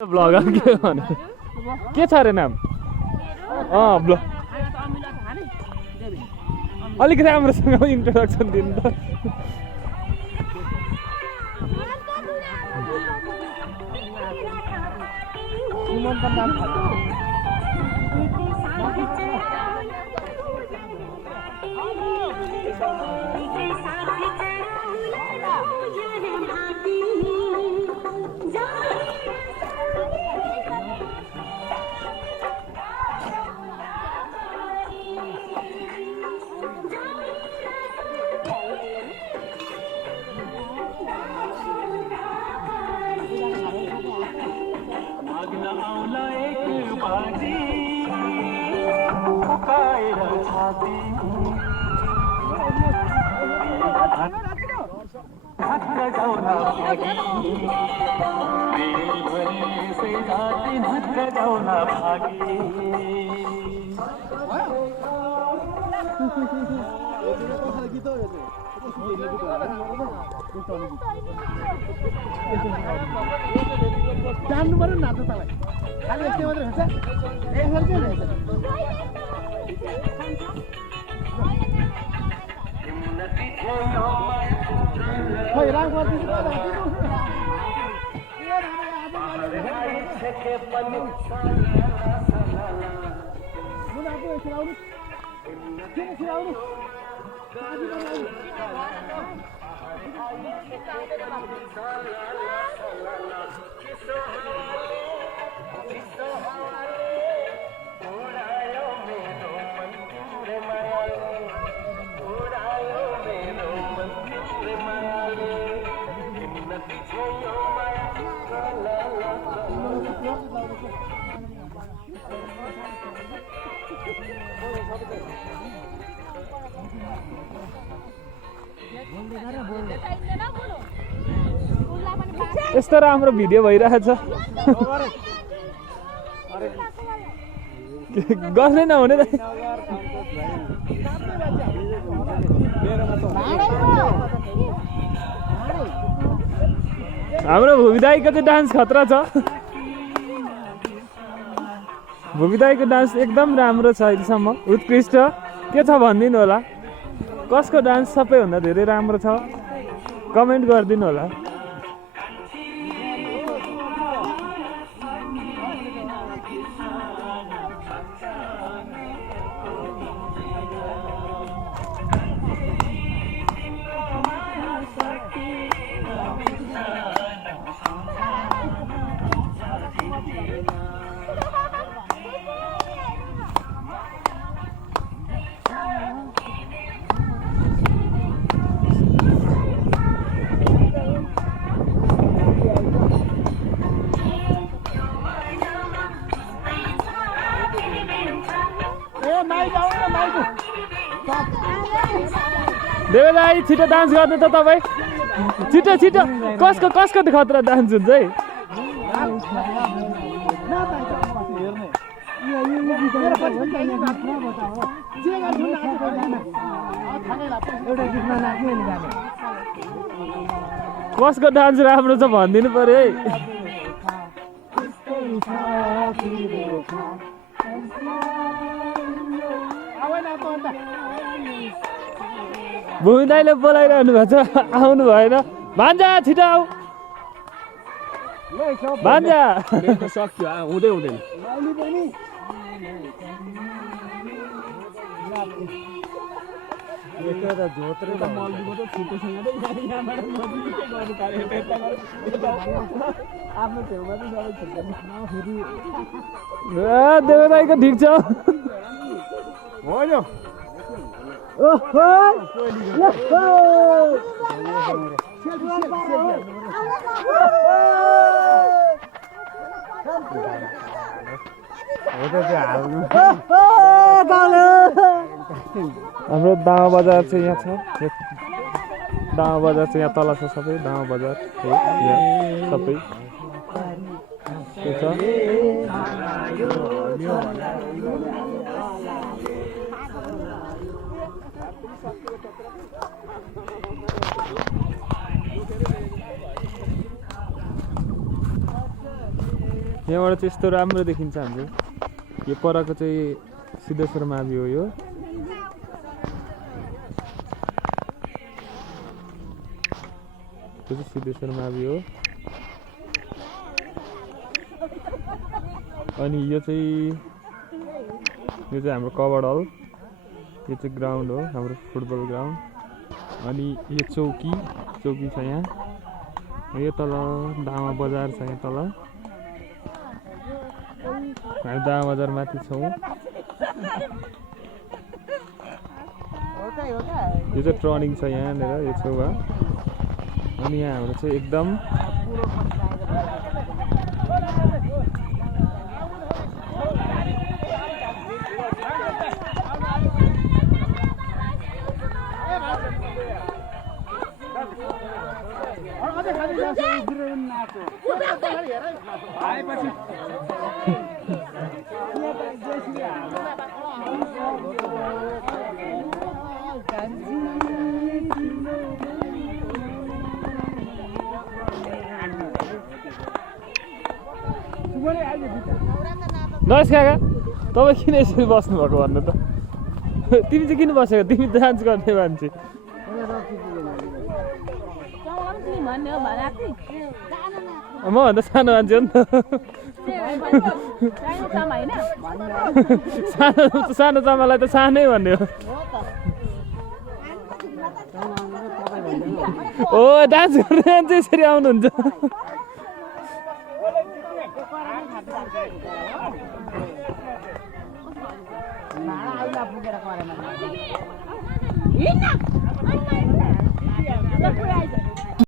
Bagger के भन्नु के छ रे नाम अलिक राम्रोसँग इन्ट्रोडक्सन दिनु त जान्नु पर्यो नाच्नु तपाईँ खालि यस्तै मात्रै हुन्छ यसरी चाहिँ रहेछ खोइ राग गर्दिनु यस्तो राम्रो भिडियो भइरहेछ गर्ने नहुने त हाम्रो भूमिदाईको चाहिँ डान्स खतरा छ भूमिदाईको डान्स एकदम राम्रो छ अहिलेसम्म उत्कृष्ट के छ भनिदिनु होला कसको डान्स सबैभन्दा धेरै राम्रो छ कमेन्ट गरिदिनु होला देवे दाइ छिटो डान्स गर्नु त तपाईँ छिटो छिटो कसको कसको खतरा डान्स हुन्छ है कसको डान्स राम्रो छ भनिदिनु पर्यो है भूमि दाइले बोलाइरहनु भएको छ आउनु भएन भान्जा छिटो आऊ भान्जा सक्यो हुँदै हुँदैन देवे दाइको ठिक छ हाम्रो दावा बजार चाहिँ यहाँ छ दावा बजार चाहिँ यहाँ तल छ सबै दावा बजार यहाँ सबै के छ यहाँबाट चाहिँ यस्तो राम्रो देखिन्छ हाम्रो यो परको चाहिँ सिद्धेश्वर मावि हो यो त्यो चाहिँ सिद्धेश्वर मावि हो अनि यो चाहिँ हाम्रो कभर्ड हल यो चाहिँ ग्राउन्ड हो हाम्रो फुटबल ग्राउन्ड अनि यो चौकी छ यहाँ यो तल दामा बजार छ यहाँ तल हामी दामा बजार माथि छौँ यो चाहिँ टर्निङ छ यहाँनिर यो छेउमा अनि यहाँ हाम्रो चाहिँ एकदम नमस्कार तपाईँ किन यसरी बस्नुभएको भन्नु त तिमी चाहिँ किन बसेको तिमी डान्स गर्ने मान्छे मभन्दा सानो मान्छे हो नि त सानो चमालाई त सानै भन्ने हो डान्स गर्ने मान्छे यसरी आउनुहुन्छ Ina!